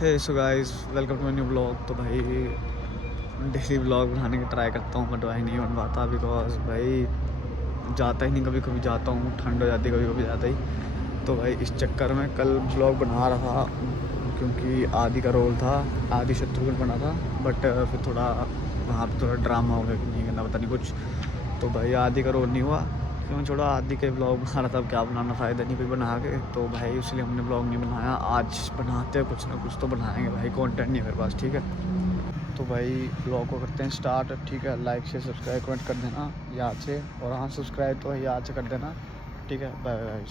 Hey so guys, welcome to new blog. तो भाई daily blog बनाने की ट्राई करता हूँ बट भाई नहीं बन पाता बिकॉज भाई जाता ही नहीं। कभी कभी जाता हूँ, ठंड हो जाती है, कभी कभी जाता ही। तो भाई इस चक्कर में कल ब्लॉग बना रहा था क्योंकि आदि का रोल था, आदि शत्रुघ्न बना था। बट फिर थोड़ा वहाँ पे थोड़ा ड्रामा हो गया कि नहीं करना, पता नहीं कुछ। तो भाई आदि का रोल नहीं हुआ, क्यों छोड़ा। आदि के ब्लॉग बना रहा था, अब क्या बनाना, फ़ायदा नहीं कोई बना के। तो भाई इसलिए हमने ब्लॉग नहीं बनाया। आज बनाते हैं कुछ ना कुछ तो बनाएंगे भाई, कंटेंट नहीं है मेरे पास, ठीक है। तो भाई ब्लॉग को करते हैं स्टार्ट, ठीक है। लाइक शेयर सब्सक्राइब कमेंट कर देना याद से, और हाँ सब्सक्राइब तो याद से कर देना, ठीक है। Bye bye.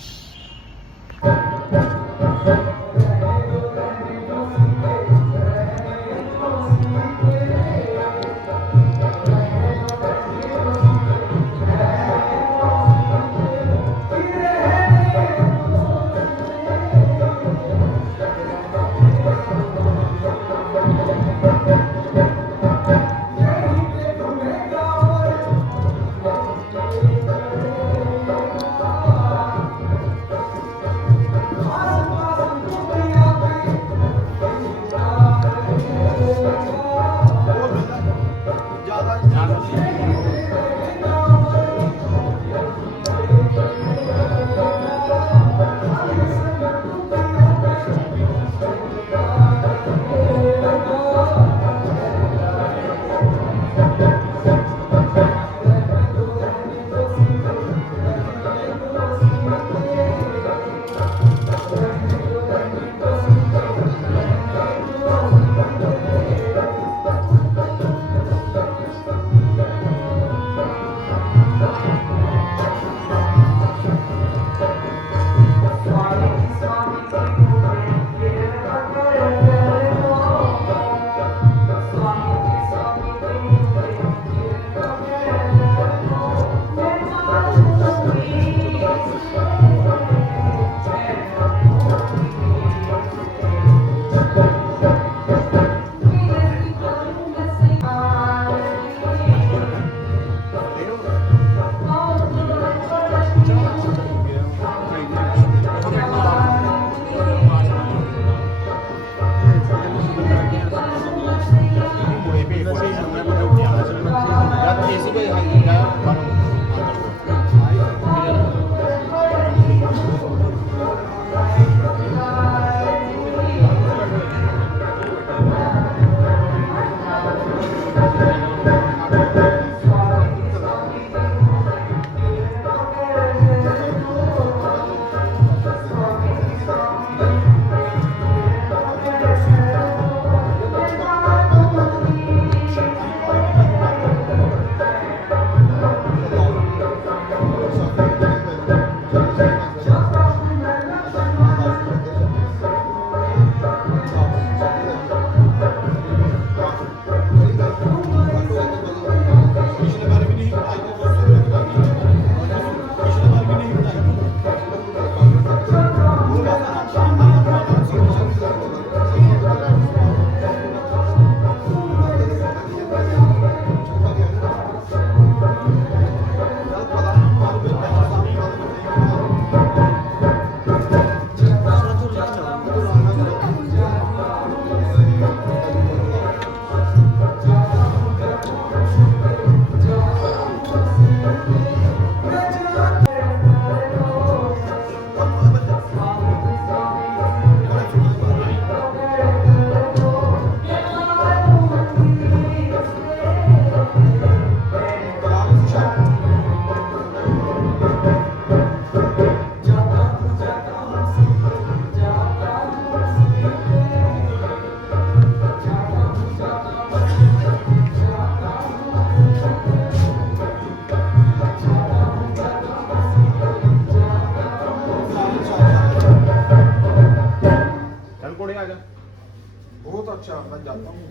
बहुत अच्छा, मैं जाता हूँ।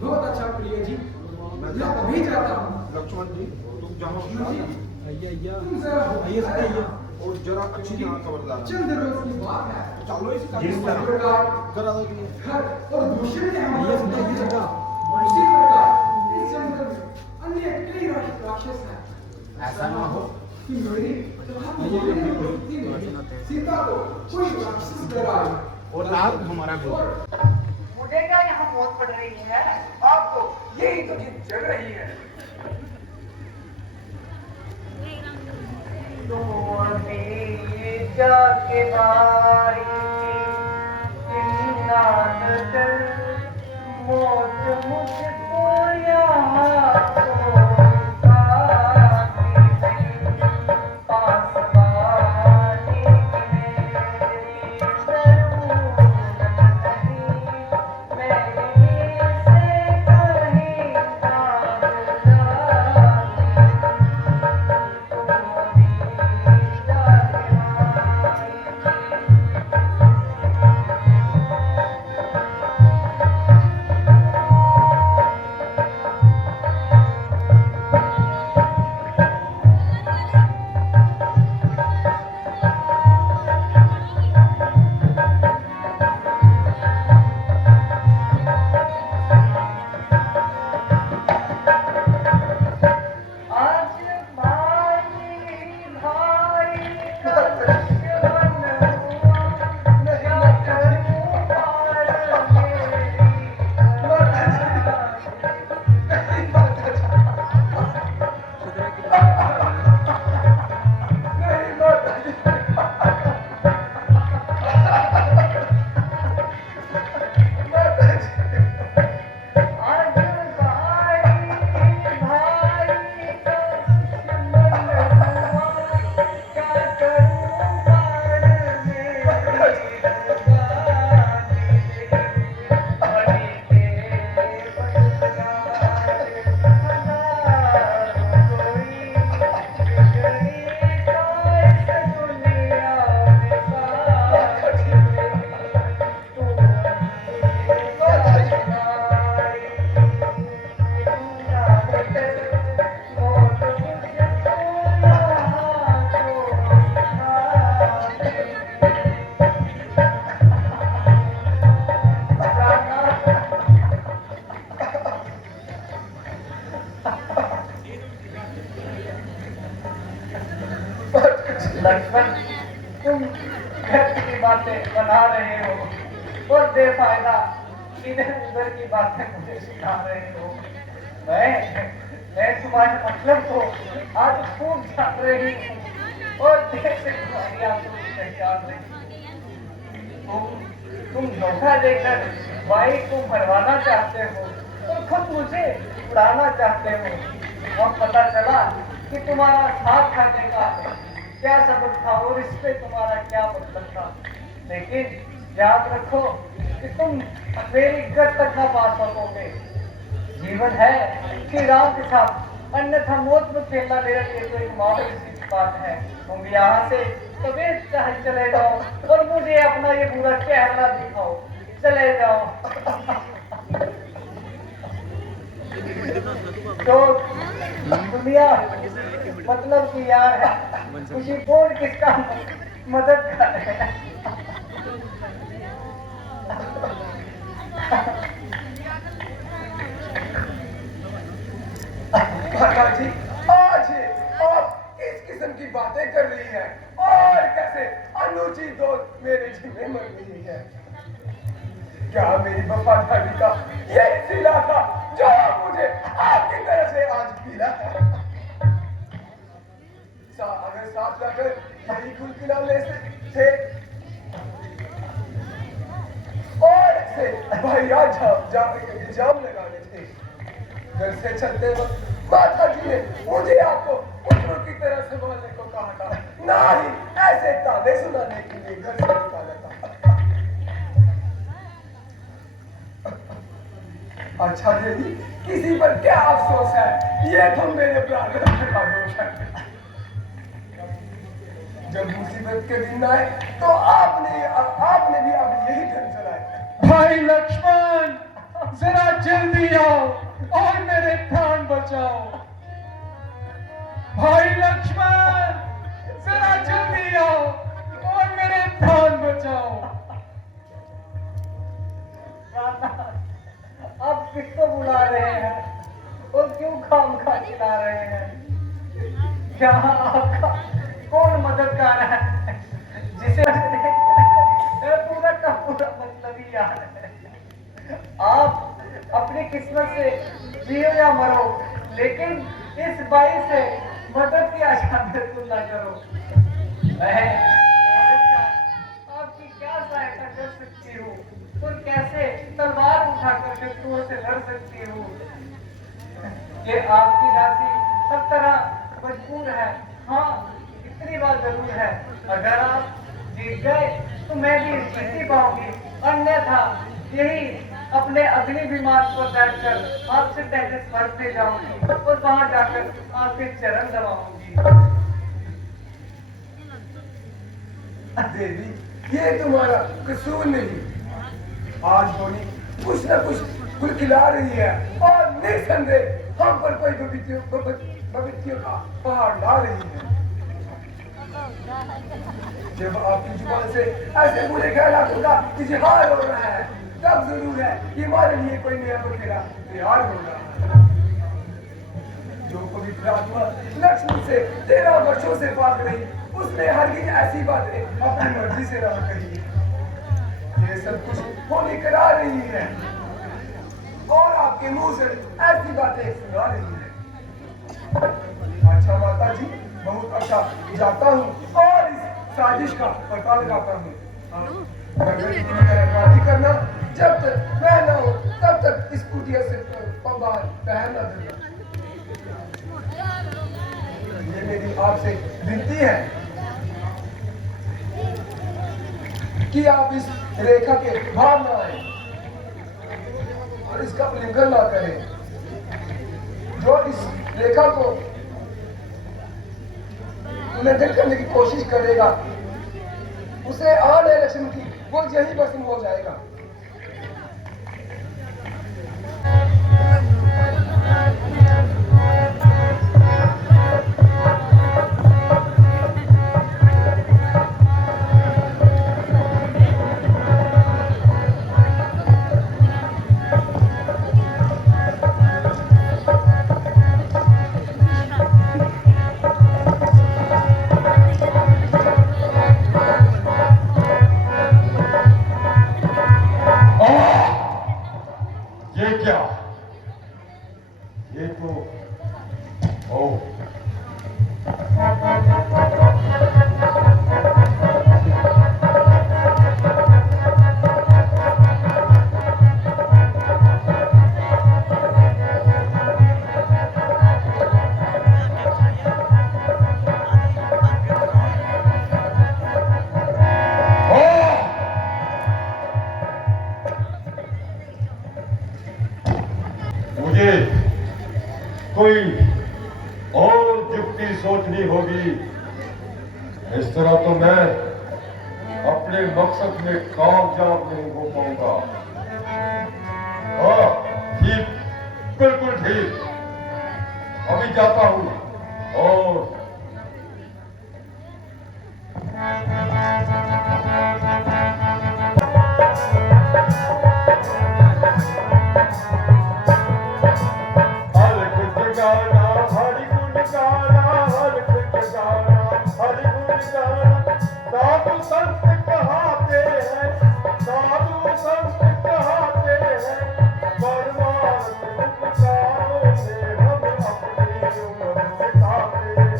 बहुत अच्छा प्रिय जी, मैं अभी जाता हूँ। लक्ष्मण जी, तुम जाओ आइए और जरा अच्छी तरह खबरदार। चंद रोज की बात है, चलो इस जिस प्रकार करा दो घर और दूसरे के हमारे उसी प्रकार इस जंगल में अन्य कई राक्षस हैं। ऐसा ना हो कि मेरी सीता को कोई राक्षस डराए और लाभ हमारा गोद। मुझे क्या यहाँ मौत पड़ रही है? आपको यही तो जिद चल रही है। तो अभी जाके बारी मौत मुझको यहाँ लक्ष्मण, तुम घर की बातें बना रहे हो और बेफायदा इधर उधर की बातें मुझे सिखा रहे हो। मैं तुम्हारे मतलब को आज खूब जान रही हूँ और देर से तुम्हारी आंखों की पहचान रही। तुम धोखा देकर भाई को मरवाना चाहते हो और खुद मुझे उड़ाना चाहते हो। अब पता चला कि तुम्हारा साथ खाने का क्या सबक था और इससे तुम्हारा क्या मतलब था। लेकिन याद रखो कि तुम मेरी गत तक न पा सकोगे। जीवन है कि राम के साथ, अन्यथा मौत में खेलना मेरे लिए तो एक मामूली सी बात है। तुम यहाँ से तबीयत चाहे चले जाओ और मुझे अपना ये पूरा चेहरा दिखाओ। चले जाओ। तो दुनिया मतलब कि यार है, खुशी कौन किसका मदद कर रहे हैं। जी आज आप इस किस्म की बातें कर रही हैं और कैसे अनुचित दोस्त मेरे जिम्मे मर रही है। क्या मेरी वफादारी का यही सिला था जो मुझे आपकी तरफ से आज मिला है? अगर साथ लाकर यही गुल खिलाने से थे और से भैया जाम लगाने थे। घर से चलते वक्त माता जी ने मुझे आपको पुत्रों की तरह संभालने को कहा था, ना ही ऐसे ताने सुनाने के लिए घर से निकाला था। अच्छा जी, किसी पर क्या अफसोस है? ये तो मेरे प्रारब्ध का दोष है। जब मुसीबत के दिन आए तो आपने भी अब यही ढंग चलाए। भाई लक्ष्मण, जरा जल्दी आओ और मेरे प्राण बचाओ। भाई लक्ष्मण, जरा जल्दी आओ और मेरे प्राण बचाओ। आप किसको बुला रहे हैं और क्यों खामखा चिल्ला रहे हैं? क्या आपका कौन मददगार है जिसे पूरा का पूरा क्या है? आप अपनी किस्मत से जियो या मरो, लेकिन इस बाई से मदद की आशा बिल्कुल ना करो। मैं आपकी क्या सहायता कर सकती हूँ और कैसे तलवार उठाकर शत्रुओं से लड़ सकती हूँ? ये आपकी दासी सब तरह मजबूर है। हाँ, इतनी बात जरूर है, अगर आप जीत गए तो मैं भी जीत ही पाऊंगी, अन्यथा यही अपने अग्नि विमान पर बैठकर आपसे पहले स्वर्ग में जाऊंगी और वहां जाकर आपके चरण दबाऊंगी। देवी, ये तुम्हारा कसूर नहीं। आज होनी कुछ न कुछ खुलखिला रही है और निसंदेह हम पर कोई भविष्यों का पहाड़ ला रही है। जब आपकी जुबान से ऐसे बुरे ख्यालों का इजहार हो रहा है, तब जरूर है कि हमारे लिए कोई नया बखेरा तैयार हो रहा है। जो पवित्र आत्मा लक्ष्मी से 13 वर्षों से भाग रही, उसने हरगिज ऐसी बातें अपनी मर्जी से ना कही। ये सब कुछ होने करा रही है और आपके मुंह से ऐसी बातें सुना रही है। अच्छा माता जी, बहुत अच्छा जाता हूँ और इस साजिश का पता लगाता हूँ। करना, जब तक मैं ना हो तब तक इस कुटिया से बाहर पैर न देना। ये मेरी आपसे विनती है कि आप इस रेखा के बाहर ना आए और इसका उल्लंघन ना करें। जो इस रेखा को उल्लंघन करने की कोशिश करेगा, उसे आने लक्ष्मी की वो यही भस्म हो जाएगा। मुझे कोई और युक्ति सोचनी होगी। इस तरह तो मैं अपने मकसद में कामयाब नहीं हो पाऊंगा। हाँ, ठीक, बिल्कुल ठीक। अभी जाता हूँ और साधु संत कहाते हैं, साधु संत कहाते हैं, परमार्थ उपकारों से हम अपनी उम्र बिताते हैं,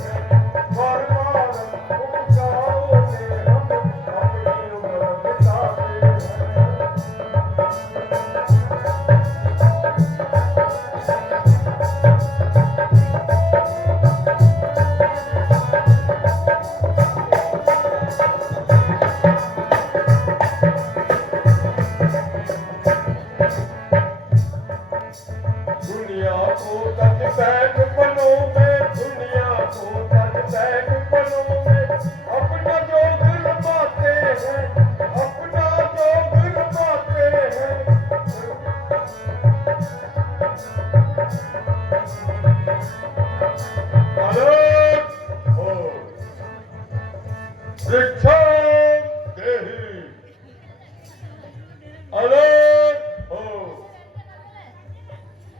परमार्थ उपकारों से हम अपनी उम्र बिताते हैं।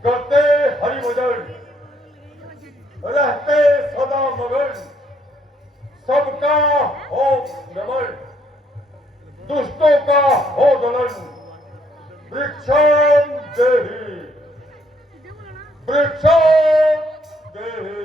करते हरिभजन, रहते सदा मगन, सबका हो नमन, दुष्टों का हो दलन, वृक्षं देहि वृक्षं देहि।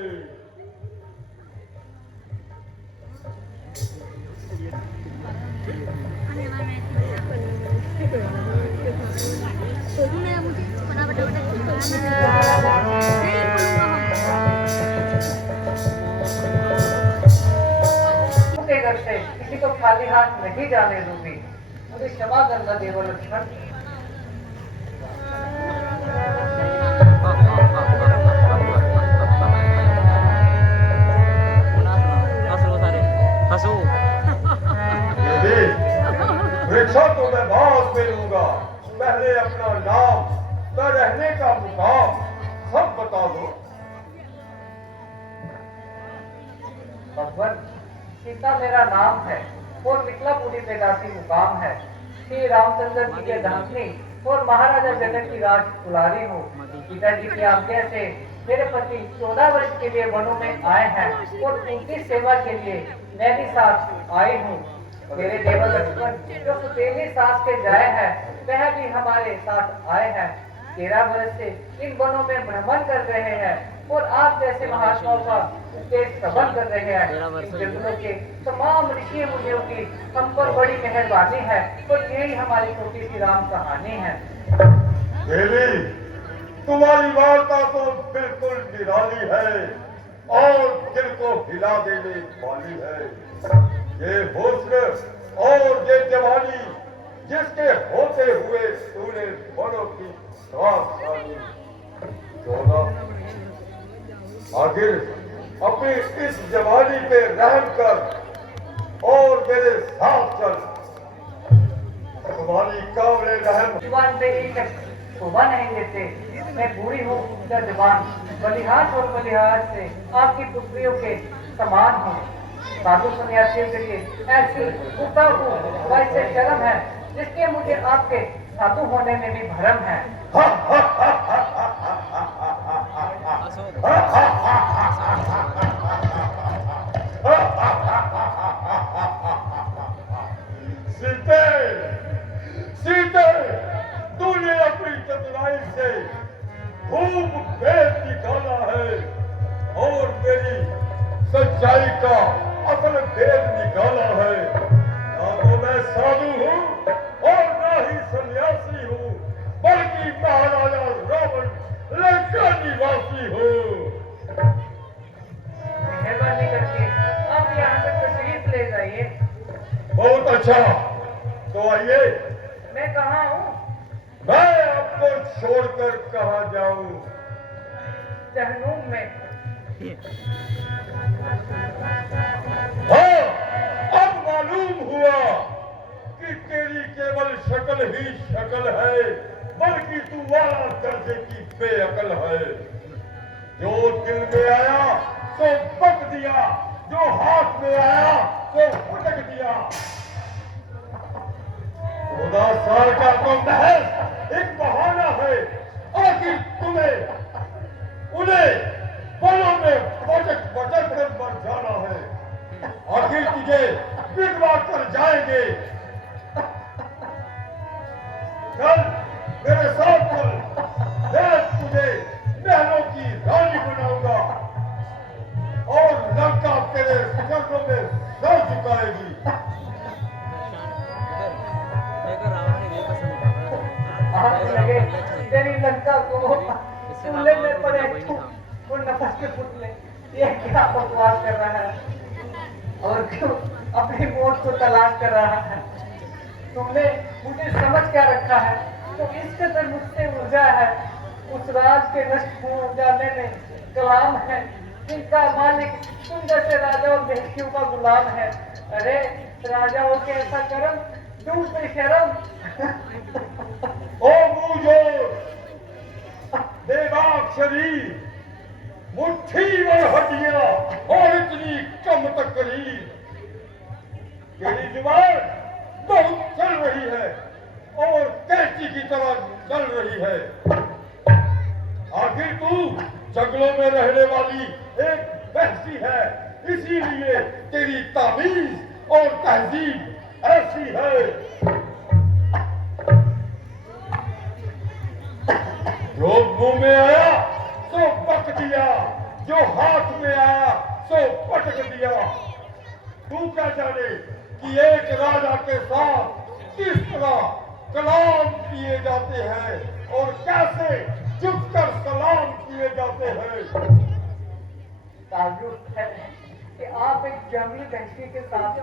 के घर से किसी को खाली हाथ नहीं जाने दूंगी। मुझे क्षमा करना देव लक्ष्मण। हंसो देवी, वृक्षों को मैं बहुत मिलूंगा। पहले अपना नाम, तो रहने का मुकाम सब बता दो। भगवान, सीता मेरा नाम है और मिथिलापुरी बेगासी मुकाम है। श्री रामचंद्र जी के धर्मनी और महाराजा जनक की राज दुलारी हूँ। पिताजी की आज्ञा से मेरे पति 14 वर्ष के लिए वनों में आए हैं और उनकी सेवा के लिए मैं भी साथ आई हूँ। मेरे देव लक्ष्मण जो सुतेली सास के जाए हैं वह भी हमारे साथ आए हैं। 13 वर्ष से इन वनों में भ्रमण कर रहे हैं और आप जैसे महात्माओं का उपदेश श्रवण कर रहे हैं। इन जंगलों के तमाम ऋषि मुनियों की हम पर बड़ी मेहरबानी है और यही हमारी छोटी सी राम कहानी है। देवी, तुम्हारी वार्ता तो बिल्कुल निराली है और दिल को हिला देने वाली है। ये हुस्न और ये जवानी जिसके होते हुए तूने बड़ों की सांस आनी। 14 आखिर अपनी इस जवानी पे रहम कर और मेरे साथ चल। तुम्हारी कावले रहम जुबान पे एक शोभा नहीं देते। मैं बूढ़ी हूँ या जवान, बलिहार और बलिहार से आपकी पुत्रियों के समान हूँ। साधु सन्यासियों के लिए ऐसी उठा हूँ वैसे शर्म है जिसके मुझे आपके साधु होने में भी भरम है। सीते, सीते, तूने अपनी चतुराई से खूब भेद निकाला है और मेरी सच्चाई का असल भेद निकाला है। ना तो मैं साधु हूँ और ना ही सन्यासी हूँ, बल्कि महाराजा रावण लंका निवासी हूँ। मेहरबानी करके आप यहाँ से तशरीफ ले जाइए। बहुत अच्छा, तो आइए। मैं कहाँ हूँ? मैं आपको छोड़कर कहाँ जाऊं? जहन्नुम में। हाँ, अब मालूम हुआ कि तेरी केवल शक्ल ही शक्ल है, बल्कि तू वाला दर्जे की बेअकल है। जो दिल में आया तो बक दिया, जो हाथ में आया तो फटक दिया। 14 साल का तो महज एक बहाना है। आखिर तुम्हें उन्हें बलों में बचक बचक कर मर जाना है। आखिर तुझे विधवा कर जाएंगे। चल मेरे साथ चल, मैं तुझे महलों की रानी बनाऊंगा और लंका तेरे चरणों में सर झुकाएगी। आग लगे तेरी लंका को चूल्हे में पड़े वो नफस के पुतले। ये क्या बकवास कर रहा है और क्यों अपनी मौत को तलाश कर रहा है? तुमने मुझे समझ क्या रखा है? तो इस कदर मुझसे ऊर्जा है। उस राज के नष्ट हो जाने में कलाम है जिनका मालिक तुम जैसे राजा और बेहतियों का गुलाम है। अरे राजाओं के ऐसा कर्म, दूर से शर्म। ओ मुझे बेबाक शरीर, मुट्ठी में हड्डियां और इतनी कम तकरीर। तेरी जुबान बहुत चल रही है और कैंची की तरह चल रही है। आखिर तू जंगलों में रहने वाली एक वहशी है, इसीलिए तेरी तामीज और तहजीब ऐसी है। जाने कि एक राजा के साथ किस तरह कलाम किए जाते हैं और कैसे झुककर सलाम किए जाते हैं। ताज्जुब है कि आप एक जंगली व्यक्ति के साथ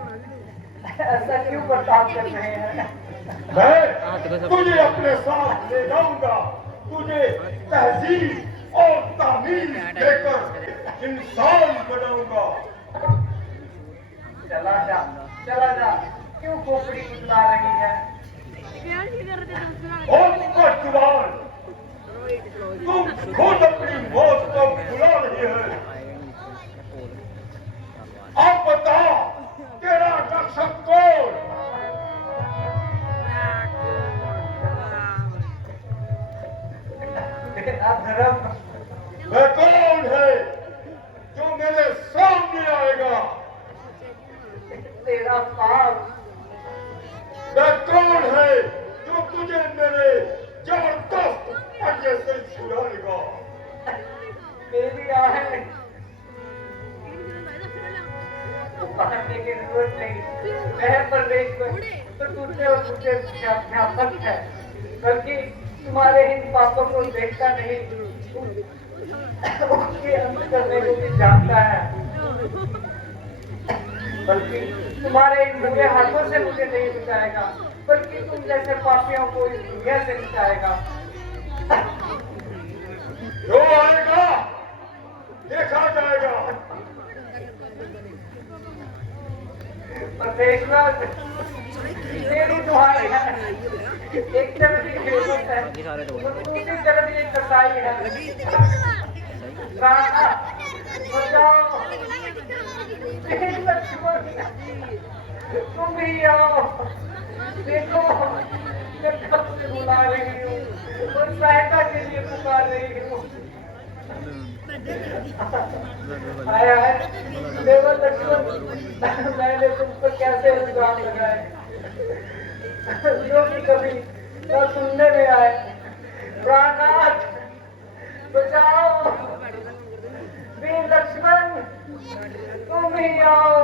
ऐसा क्यों बर्ताव कर रहे हैं? मैं तुझे अपने साथ ले जाऊंगा, तुझे तहजीब और तामीर देकर इंसान बनाऊंगा। चला जा, क्यों खोपड़ी कुचला रही है? और बदजुबान, तुम खुद अपनी मौत को बुला रही है। अब बता, तेरा रक्षक कौन? तेरा धर्म वह कौन है जो मेरे सामने आएगा? तेरा पाप वह कौन है जो तुझे मेरे जबरदस्त पंजे से छुड़ाएगा? मेरी आहे मारने की जरूरत नहीं। मैं परमेश्वर तो तुझे और मुझे व्यापक है, बल्कि तुम्हारे इन पापों को देखता नहीं, उसके अंत करने को भी जानता है। बल्कि तुम्हारे इन बुरे हाथों से मुझे नहीं बचाएगा, बल्कि तुम जैसे पापियों को इस दुनिया से बचाएगा। जो आएगा देखा जाएगा। परमेश्वर मेरी दुहाई है, एक तरफ ये हिम्मत है, दूसरी तरफ ये कसाई है। राधा बचाओ, हे लक्ष्मण तुम ही आओ। देखो मैं कब से बुला रही हूँ और सहायता के लिए पुकार रही हूँ। आया है देवर लक्ष्मण, मैंने तुम पर कैसे इल्जाम लगाए जो कि कभी न सुनने में आए। प्राणनाथ बचाओ, वीर लक्ष्मण तुम ही आओ।